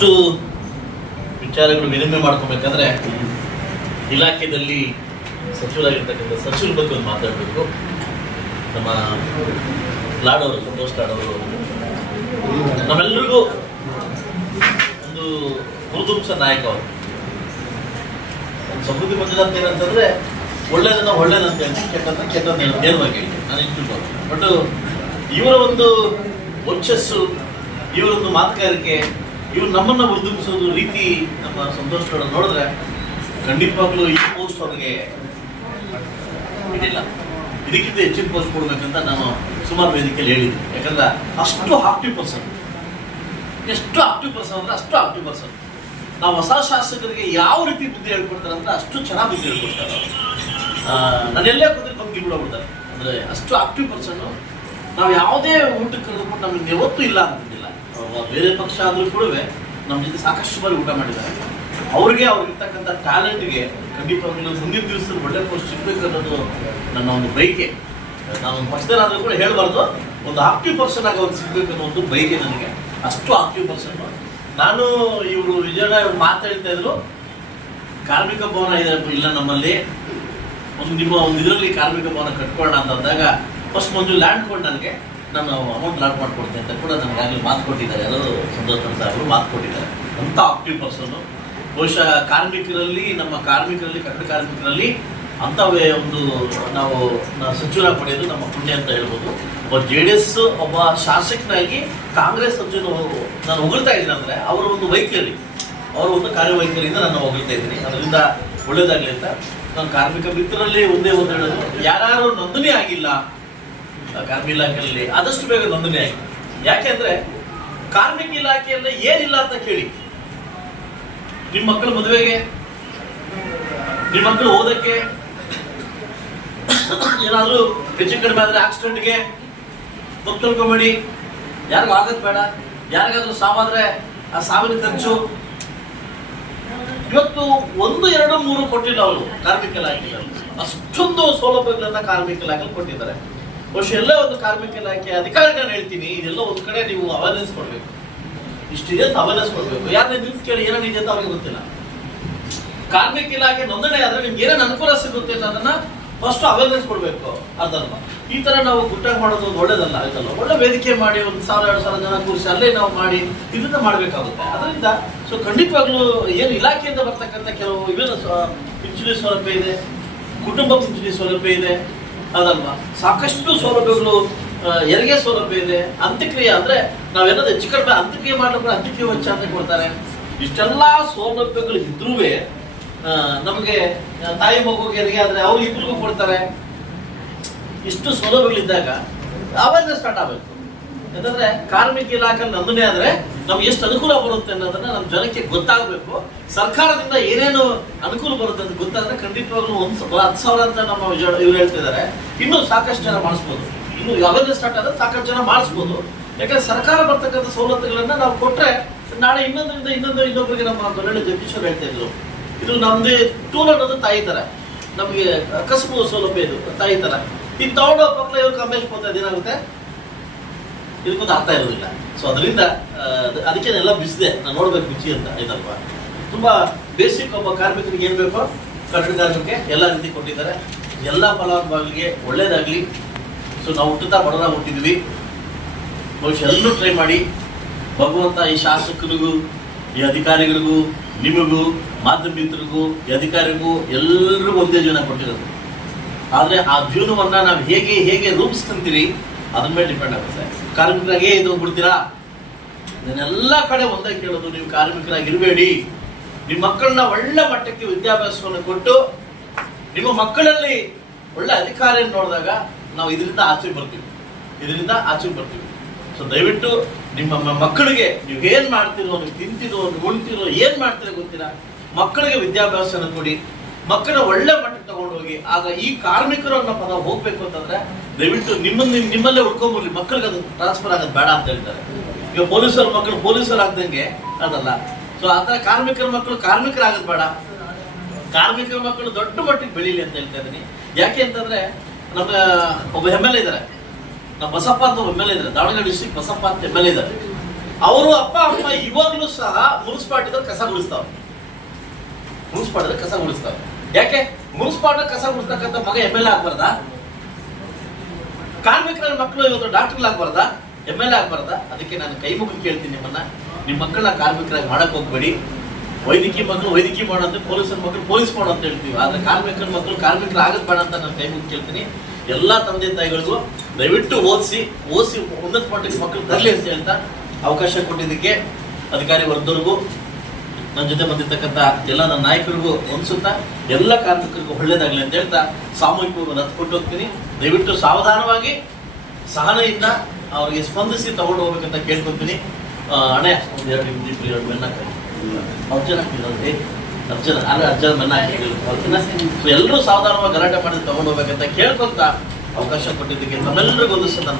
ಒಂದಷ್ಟು ವಿಚಾರಗಳು ವಿನಿಮಯ ಮಾಡ್ಕೊಬೇಕಂದ್ರೆ ಇಲಾಖೆಯಲ್ಲಿ ಸಚಿವರಾಗಿರ್ತಕ್ಕಂಥ ಸಚಿವರ ಬಗ್ಗೆ ಒಂದು ಮಾತಾಡಬೇಕು. ನಮ್ಮ ಲಾಡವರು, ಸಂತೋಷ್ ಲಾಡವರು ನಮ್ಮೆಲ್ಲರಿಗೂ ಒಂದು ಹುರಿದುಂಬಿಸೋ ನಾಯಕ ಅವರು. ಸಮೃದ್ಧಿ ಮಂಜುನಾಥ್ ಏನಂತಂದ್ರೆ ಒಳ್ಳೇದನ್ನ ಒಳ್ಳೇದಂತ ಹೇಳಿ, ಕೆಟ್ಟದನ್ನ ಕೆಟ್ಟದನ್ನ ಹೇಳಿ ನೇರವಾಗಿ ಹೇಳಿ ನಾನು ಇಟ್ಟು. ಬಟ್ ಇವರ ಒಂದು ವರ್ಚಸ್ಸು, ಇವರೊಂದು ಮಾತುಗಾರಿಕೆ, ಇವ್ರು ನಮ್ಮನ್ನ ಹುರಿದುಂಬಿಸೋದು ರೀತಿ ನಮ್ಮ ಸಂತೋಷ್ ಲಾಡ್ ನೋಡಿದ್ರೆ ಖಂಡಿತವಾಗ್ಲೂ ಈ ಪೋಸ್ಟ್ ಅವ್ರಿಗೆ ಇದಿಲ್ಲ, ಇದಕ್ಕಿಂತ ಹೆಚ್ಚಿನ ಪೋಸ್ಟ್ ಕೊಡ್ಬೇಕಂತ ನಾನು ಸುಮಾರು ವೇದಿಕೆಯಲ್ಲಿ ಹೇಳಿದ್ದೆ. ಯಾಕಂದ್ರೆ ಅಷ್ಟು ಆಕ್ಟಿವ್ ಪರ್ಸನ್, ಎಷ್ಟು ಆಕ್ಟಿವ್ ಪರ್ಸನ್ ಅಂದ್ರೆ ಅಷ್ಟು ಆಕ್ಟಿವ್ ಪರ್ಸನ್. ನಾವು ಹೊಸ ಶಾಸಕರಿಗೆ ಯಾವ ರೀತಿ ಬುದ್ಧಿ ಹೇಳ್ಕೊಡ್ತಾರೆ ಅಂದ್ರೆ ಅಷ್ಟು ಚೆನ್ನಾಗಿ ಬುದ್ಧಿ ಹೇಳ್ಕೊಡ್ತಾರೆ. ನಾನೆಲ್ಲೇ ಕೂತ್ಕೊಂಡು ಬಂದು ಗಿಡ್ಬಿಡ್ತಾರೆ ಅಂದ್ರೆ ಅಷ್ಟು ಆಕ್ಟಿವ್ ಪರ್ಸನ್ನು. ನಾವು ಯಾವುದೇ ಊಟಕ್ಕೆ ಕರೆದುಕೊಂಡು ನಮಗೆ ಯಾವತ್ತೂ ಇಲ್ಲ ಅಂತಿಲ್ಲ. ಬೇರೆ ಪಕ್ಷ ಆದರೂ ಕೂಡ ನಮ್ಮ ಜೊತೆ ಸಾಕಷ್ಟು ಬಾರಿ ಊಟ ಮಾಡಿದ್ದಾರೆ. ಅವ್ರಿಗಿರ್ತಕ್ಕಂಥ ಟ್ಯಾಲೆಂಟ್ಗೆ ಖಂಡಿತವಾಗ್ಲೂ ಮುಂದಿನ ದಿವಸದಲ್ಲಿ ಒಳ್ಳೆ ಪೋಸ್ಟ್ ಸಿಗ್ಬೇಕು ಅನ್ನೋದು ನನ್ನ ಒಂದು ಬಯಕೆ. ನಾನೊಂದು ಪಕ್ಷದಲ್ಲಾದರೂ ಕೂಡ ಹೇಳಬಾರ್ದು, ಒಂದು ಆಕ್ಟಿವ್ ಪರ್ಸನ್ ಆಗಿ ಅವ್ರಿಗೆ ಸಿಗ್ಬೇಕು ಅನ್ನೋ ಒಂದು ಬಯಕೆ ನನಗೆ. ಅಷ್ಟು ಆಕ್ಟಿವ್ ಪರ್ಸನ್ ನಾನು. ಇವರು ವಿಜಯನಗರ ಮಾತಾಡ್ತಾ ಇದ್ರು, ಕಾರ್ಮಿಕ ಭವನ ಇಲ್ಲ ನಮ್ಮಲ್ಲಿ, ನಿಮ್ಮ ಒಂದು ಇದರಲ್ಲಿ ಕಾರ್ಮಿಕ ಭವನ ಕಟ್ಕೊಳ್ಳೋಣ ಅಂತ ಅಂದಾಗ ಫಸ್ಟ್ ಒಂದು ಲ್ಯಾಂಡ್ ಕೊಟ್ಟು ನನಗೆ ನಾನು ಅಮೌಂಟ್ ಲಾಟ್ ಮಾಡಿಕೊಡ್ತೇನೆ ಅಂತ ಕೂಡ ನನಗಾಗಲೇ ಮಾತು ಕೊಟ್ಟಿದ್ದಾರೆ. ಎಲ್ಲರೂ ಸಂತೋಷ್ ಸಾಹೇಬರು ಮಾತು ಕೊಟ್ಟಿದ್ದಾರೆ. ಅಂಥ ಆಕ್ಟಿವ್ ಪರ್ಸನ್ನು. ಬಹುಶಃ ಕಾರ್ಮಿಕರಲ್ಲಿ, ನಮ್ಮ ಕಾರ್ಮಿಕರಲ್ಲಿ, ಕಟ್ಟಡ ಕಾರ್ಮಿಕರಲ್ಲಿ ಅಂಥವೇ ಒಂದು ನಾವು ಸಚಿವರ ಪಡೆಯೋದು ನಮ್ಮ ಪುಣ್ಯ ಅಂತ ಹೇಳ್ಬೋದು. ಒಬ್ಬ JDS ಒಬ್ಬ ಶಾಸಕನಾಗಿ ಕಾಂಗ್ರೆಸ್ ಸಚಿವರು ನಾನು ಹೊಗಳ್ತಾ ಇದ್ದೀನಿ ಅಂದರೆ ಅವರ ಒಂದು ವೈಖರಿ, ಅವರ ಒಂದು ಕಾರ್ಯವೈಖರಿಯಿಂದ ನಾನು ಹೊಗಳ್ತಾ ಇದ್ದೀನಿ. ಅದರಿಂದ ಒಳ್ಳೇದಾಗಲಿ ಅಂತ ನಾನು ಕಾರ್ಮಿಕ ಮಿತ್ರರಲ್ಲಿ ಒಂದೇ ಒಂದು ಹೇಳೋದು, ಯಾರು ನೋಂದಣಿ ಆಗಿಲ್ಲ ಕಾರ್ಮಿಕ ಇಲಾಖೆಯಲ್ಲಿ ಆದಷ್ಟು ಬೇಗ ನೋಂದಣಿ ಆಗಿ. ಯಾಕೆಂದ್ರೆ ಕಾರ್ಮಿಕ ಇಲಾಖೆಯಲ್ಲಿ ಏನಿಲ್ಲ ಅಂತ ಕೇಳಿ. ನಿಮ್ಮ ಮಕ್ಕಳು ಮದುವೆಗೆ, ನಿಮ್ಮ ಮಕ್ಕಳು ಓದಕ್ಕೆ, ಏನಾದರೂ ಹೆಚ್ಚು ಕಡಿಮೆ ಆದ್ರೆ ಆಕ್ಸಿಡೆಂಟ್ಗೆ ತಪ್ಪು ತಿಳ್ಕೊಂಬೇಡಿ. ಯಾರಿಗೂ ಆಗದ್ ಬೇಡ. ಯಾರಿಗಾದ್ರೂ ಸಾವಾದ್ರೆ ಆ ಸಾವಿನ ಖರ್ಚು ಇವತ್ತು 1, 2, 3 ಕೊಟ್ಟಿಲ್ಲ ಅವರು ಕಾರ್ಮಿಕ ಇಲಾಖೆಯಲ್ಲಿ. ಅಷ್ಟೊಂದು ಸೌಲಭ್ಯಗಳನ್ನ ಕಾರ್ಮಿಕ ಇಲಾಖೆಯಲ್ಲಿ ಕೊಟ್ಟಿದ್ದಾರೆ. ಬಹುಶಃ ಎಲ್ಲ ಒಂದು ಕಾರ್ಮಿಕ ಇಲಾಖೆ ಅಧಿಕಾರಿಗಳನ್ನ ಹೇಳ್ತೀನಿ, ಇದೆಲ್ಲ ಒಂದು ಕಡೆ ನೀವು ಅವೇರ್ನೆಸ್ ಕೊಡ್ಬೇಕು. ಇಷ್ಟಿದೆ ಅಂತ ಅವೇರ್ನೆಸ್ ಕೊಡ್ಬೇಕು. ಯಾರನ್ನ ನಿಲ್ಸಿ ಕೇಳಿ ಏನೇನಿದೆ ಅಂತ ಅವ್ರಿಗೆ ಗೊತ್ತಿಲ್ಲ. ಕಾರ್ಮಿಕ ಇಲಾಖೆ ನೋಂದಣಿ ಆದ್ರೆ ನಿಮ್ಗೆ ಏನೇನು ಅನುಕೂಲ ಸಿಗುತ್ತೆ ಅನ್ನೋದನ್ನ ಫಸ್ಟ್ ಅವೇರ್ನೆಸ್ ಕೊಡ್ಬೇಕು. ಅದಲ್ವ ಈ ತರ ನಾವು ಗುಟ್ಟಾಗಿ ಮಾಡೋದು ಒಳ್ಳೇದಲ್ಲ, ಆಯ್ತಲ್ಲ. ಒಳ್ಳೆ ವೇದಿಕೆ ಮಾಡಿ 1,000, 2,000 ಜನ ಕೂರಿಸಿ ಅಲ್ಲೇ ನಾವು ಮಾಡಿ ಇದನ್ನ ಮಾಡ್ಬೇಕಾಗುತ್ತೆ. ಅದರಿಂದ ಸೊ ಖಂಡಿತವಾಗ್ಲೂ ಏನು ಇಲಾಖೆಯಿಂದ ಬರ್ತಕ್ಕಂಥ ಕೆಲವು ಇವೇನು ಪಿಂಚಣಿ ಸೌಲಭ್ಯ ಇದೆ, ಕುಟುಂಬ ಪಿಂಚಣಿ ಸೌಲಭ್ಯ ಇದೆ, ಅದಲ್ವಾ. ಸಾಕಷ್ಟು ಸೌಲಭ್ಯಗಳು, ಹೆರಿಗೆ ಸೌಲಭ್ಯ ಇದೆ. ಅಂತ್ಯಕ್ರಿಯೆ ಅಂದ್ರೆ ನಾವೇನಾದ್ರು ಹೆಚ್ಚು ಕಡಿಮೆ ಅಂತ್ಯಕ್ರಿಯೆ ಮಾಡ್ಲಿಕ್ಕೆ ಅಂತ್ಯಕ್ರಿಯೆ ವೆಚ್ಚ ಅಂತ ಕೊಡ್ತಾರೆ. ಇಷ್ಟೆಲ್ಲ ಸೌಲಭ್ಯಗಳು ಇದ್ರೂ ನಮಗೆ ತಾಯಿ ಮಗುಗೆ ಹೆರಿಗೆ ಆದ್ರೆ ಅವ್ರು ಇಬ್ಬರಿಗೂ ಕೊಡ್ತಾರೆ. ಇಷ್ಟು ಸೌಲಭ್ಯಗಳಿದ್ದಾಗ ಅವೇರ್ನೆಸ್ ಸ್ಟಾರ್ಟ್ ಆಗಬೇಕು. ಯಾಕಂದ್ರೆ ಕಾರ್ಮಿಕ ಇಲಾಖೆ ನೋಂದಣಿ ಆದ್ರೆ ನಮ್ಗೆ ಎಷ್ಟು ಅನುಕೂಲ ಬರುತ್ತೆ ಅನ್ನೋದನ್ನ ನಮ್ಮ ಜನಕ್ಕೆ ಗೊತ್ತಾಗಬೇಕು. ಸರ್ಕಾರದಿಂದ ಏನೇನು ಅನುಕೂಲ ಬರುತ್ತೆ ಅಂತ ಗೊತ್ತಾದ್ರೆ ಖಂಡಿತವಾಗ್ಲೂ 10,000 ಅಂತ ನಮ್ಮ ಇವ್ರು ಹೇಳ್ತಿದ್ದಾರೆ. ಇನ್ನೂ ಸಾಕಷ್ಟು ಜನ ಮಾಡಿಸ್ಬೋದು. ಇನ್ನು ಅವೇರ್ನೆಸ್ ಸ್ಟಾರ್ಟ್ ಆದ್ರೆ ಸಾಕಷ್ಟು ಜನ ಮಾಡಿಸ್ಬೋದು. ಯಾಕಂದ್ರೆ ಸರ್ಕಾರ ಬರ್ತಕ್ಕಂಥ ಸವಲತ್ತುಗಳನ್ನ ನಾವು ಕೊಟ್ರೆ ನಾಳೆ ಇನ್ನೊಂದರಿಂದ ಇನ್ನೊಬ್ಬರಿಗೆ ನಮ್ಮ ಬೆರಳು ಜಗದೀಶ್ವರ್ ಹೇಳ್ತಾ ಇದ್ರು, ಇದು ನಮ್ದು ಟೂಲ್ ಅನ್ನೋದು ತಾಯಿ ತರ, ನಮಗೆ ಕಸಬು ಸೌಲಭ್ಯ ಇದು ತಾಯಿ ತರ. ಈಗ ತಗೊಂಡೋ ಪಕ್ಕದ ಇವ್ರು ಕಮ್ಮೇಸ್ಕೊತಾ ಏನಾಗುತ್ತೆ ಇದಕ್ಕೊಂದು ಅರ್ಥ ಇರೋದಿಲ್ಲ. ಸೊ ಅದರಿಂದ ಅದಕ್ಕೇನೆಲ್ಲ ಬಿಸಿದೆ, ನಾನು ನೋಡ್ಬೇಕು ರುಚಿ ಅಂತ ಆಯ್ತಲ್ವಾ. ತುಂಬಾ ಬೇಸಿಕ್ ಒಬ್ಬ ಕಾರ್ಮಿಕರಿಗೆ ಏನ್ ಬೇಕೋ ಕಟ್ಟಡ ಕಾರ್ಮಿಕರಿಗೆ ಎಲ್ಲ ರೀತಿ ಕೊಟ್ಟಿದ್ದಾರೆ. ಎಲ್ಲ ಫಲಾನುಭವಿಗಳಿಗೆ ಒಳ್ಳೇದಾಗ್ಲಿ. ಸೊ ನಾವು ಹುಟ್ಟುತ್ತಾ ಬಡವರಾಗಿ ಹುಟ್ಟಿದ್ವಿ. ಬಹುಶಃ ಎಲ್ಲರೂ ಟ್ರೈ ಮಾಡಿ. ಭಗವಂತ ಈ ಶಾಸಕರಿಗೂ, ಈ ಅಧಿಕಾರಿಗಳಿಗೂ, ನಿಮಗೂ, ಮಾಧ್ಯಮ ಮಿತ್ರರಿಗೂ, ಈ ಅಧಿಕಾರಿಗೂ ಎಲ್ಲರಿಗೂ ಒಂದೇ ಜೀವನ ಕೊಟ್ಟಿರೋದು. ಆದ್ರೆ ಆ ಜೀವನವನ್ನ ನಾವು ಹೇಗೆ ರೂಪಿಸ್ಕೊಂತೀವಿ ಅದ್ರ ಮೇಲೆ ಡಿಪೆಂಡ್ ಆಗುತ್ತೆ. ಕಾರ್ಮಿಕರಾಗೇ ಇದು ಬಿಡ್ತೀರಾ? ಇದನ್ನೆಲ್ಲ ಕಡೆ ಒಂದೇ ಕೇಳೋದು, ನೀವು ಕಾರ್ಮಿಕರಾಗಿರ್ಬೇಡಿ. ನಿಮ್ಮ ಮಕ್ಕಳನ್ನ ಒಳ್ಳೆ ಮಟ್ಟಕ್ಕೆ ವಿದ್ಯಾಭ್ಯಾಸವನ್ನು ಕೊಟ್ಟು ನಿಮ್ಮ ಮಕ್ಕಳಲ್ಲಿ ಒಳ್ಳೆ ಅಧಿಕಾರಿಯನ್ನು ನೋಡಿದಾಗ ನಾವು ಇದರಿಂದ ಆಚೆ ಬರ್ತೀವಿ. ಸೊ ದಯವಿಟ್ಟು ನಿಮ್ಮ ಮಕ್ಕಳಿಗೆ ನೀವು ಏನ್ ಮಾಡ್ತಿರೋ, ನೀವು ತಿಂತಿರೋ, ನೀವು ಉಳ್ತಿರೋ, ಏನ್ ಮಾಡ್ತಿರೋ ಗೊತ್ತಿಲ್ಲ, ಮಕ್ಕಳಿಗೆ ವಿದ್ಯಾಭ್ಯಾಸನ ಕೊಡಿ. ಮಕ್ಕಳ ಒಳ್ಳೆ ಮಟ್ಟಕ್ಕೆ ತಗೊಂಡು ಹೋಗಿ. ಆಗ ಈ ಕಾರ್ಮಿಕರು ಅನ್ನೋ ಪದ ಹೋಗ್ಬೇಕು ಅಂತಂದ್ರೆ ದಯವಿಟ್ಟು ನಿಮ್ಮಲ್ಲೇ ಉಳ್ಕೊಂಡ್ಬರ್ಲಿ. ಮಕ್ಕಳಿಗೆ ಅದು ಟ್ರಾನ್ಸ್ಫರ್ ಆಗೋದು ಬೇಡ ಅಂತ ಹೇಳ್ತಾರೆ. ಈಗ ಪೊಲೀಸರ ಮಕ್ಕಳು ಪೊಲೀಸರು ಆಗ್ದಂಗೆ ಅದಲ್ಲ. ಸೊ ಆತರ ಕಾರ್ಮಿಕರ ಮಕ್ಕಳು ಕಾರ್ಮಿಕರಾಗೋದು ಬೇಡ. ಕಾರ್ಮಿಕರ ಮಕ್ಕಳು ದೊಡ್ಡ ಮಟ್ಟಿಗೆ ಬೆಳೀಲಿ ಅಂತ ಹೇಳ್ತಾ ಇದ್ದೀನಿ. ಯಾಕೆ ಅಂತಂದ್ರೆ ನಮ್ಮ ಒಬ್ಬ MLA ಇದ್ದಾರೆ, ನಮ್ಮ ಬಸಪ್ಪ ಅಂತ ಒಬ್ಬ MLA ಇದ್ದಾರೆ, ದಾವಣಗೆರೆ ಡಿಸ್ಟ್ರಿಕ್ಟ್ ಬಸಪ್ಪ ಅಂತ MLA ಇದ್ದಾರೆ. ಅವರು ಅಪ್ಪ ಅಮ್ಮ ಇವಾಗ್ಲೂ ಸಹ ಮುನ್ಸಿಪಾಲಿಟಿದಲ್ಲಿ ಕಸ ಗುಡಿಸ್ತಾವ್ರೆ. ಮುನ್ಸಿಪಾಲಿಟಿದಲ್ಲಿ ಕಸ ಗುಡಿಸ್ತಾವ್ರೆ. ಯಾಕೆ ಮುನ್ಸಿಪಾಲಿಟಿ ಕಸ ಗುಡಿಸ್ತಕ್ಕಂಥ ಮಗ MLA ಆಗ್ಬಾರ್ದಾ? ಕಾರ್ಮಿಕರ ಮಕ್ಕಳು ಇವತ್ತು ಡಾಕ್ಟರ್ಗಳಾಗ್ಬಾರ್ದಾ? MLA ಆಗ್ಬಾರ್ದಾ? ಅದಕ್ಕೆ ನಾನು ಕೈ ಮುಗಿದು ಕೇಳ್ತೀನಿ ನಿಮ್ಮನ್ನ, ನಿಮ್ಮ ಮಕ್ಕಳನ್ನ ಕಾರ್ಮಿಕರಾಗಿ ಮಾಡಕ್ ಹೋಗ್ಬೇಡಿ. ವೈದ್ಯಕೀಯ ಮಕ್ಕಳು ವೈದ್ಯಕೀಯ ಮಾಡೋಂತ, ಪೊಲೀಸರ ಮಕ್ಕಳು ಪೊಲೀಸ್ ಮಾಡೋ ಅಂತ ಹೇಳ್ತೀವಿ. ಆದ್ರೆ ಕಾರ್ಮಿಕರ ಮಕ್ಕಳು ಕಾರ್ಮಿಕರು ಆಗದ್ ಬೇಡ ಅಂತ ನಾನು ಕೈ ಮುಗಿದು ಕೇಳ್ತೀನಿ. ಎಲ್ಲಾ ತಂದೆ ತಾಯಿಗಳಿಗೂ ದಯವಿಟ್ಟು ಓದಿಸಿ ಉನ್ನತ ಮಟ್ಟಕ್ಕೆ ಮಕ್ಕಳು ತರಲಿ ಅಂತ ಹೇಳ್ತಾ ಅವಕಾಶ ಕೊಟ್ಟಿದ್ದಕ್ಕೆ ಅಧಿಕಾರಿ ವರ್ಗದವ್ರಿಗೂ ನನ್ನ ಜೊತೆ ಬಂದಿರ್ತಕ್ಕಂಥ ಎಲ್ಲ ನನ್ನ ನಾಯಕರಿಗೂ ಅನ್ಸುತ್ತಾ ಎಲ್ಲ ಕಾರ್ಮಿಕರಿಗೂ ಒಳ್ಳೇದಾಗ್ಲಿ ಅಂತ ಹೇಳ್ತಾ ಸಾಮೂಹಿಕವಾಗಿ ರದ್ದು ಕೊಟ್ಟು ಹೋಗ್ತೀನಿ. ದಯವಿಟ್ಟು ಸಾವಧಾನವಾಗಿ ಸಹನೆಯಿಂದ ಅವರಿಗೆ ಸ್ಪಂದಿಸಿ ತಗೊಂಡು ಹೋಗ್ಬೇಕಂತ ಕೇಳ್ಕೊತೀನಿ. ಹಣೆ ಒಂದು 2 ನಿಮಿಷ 2 ಮೆನ್ನ ಅರ್ಜನ ಮೆನ್ನ ಎಲ್ಲರೂ ಸಾವಧಾನವಾಗಿ ಗಲಾಟೆ ಮಾಡಿ ತಗೊಂಡು ಹೋಗ್ಬೇಕಂತ ಕೇಳ್ಕೊಂತ ಅವಕಾಶ ಕೊಟ್ಟಿದ್ದಕ್ಕೆ ನಮ್ಮೆಲ್ಲರಿಗೂ ಒಂದು ನನ್ನ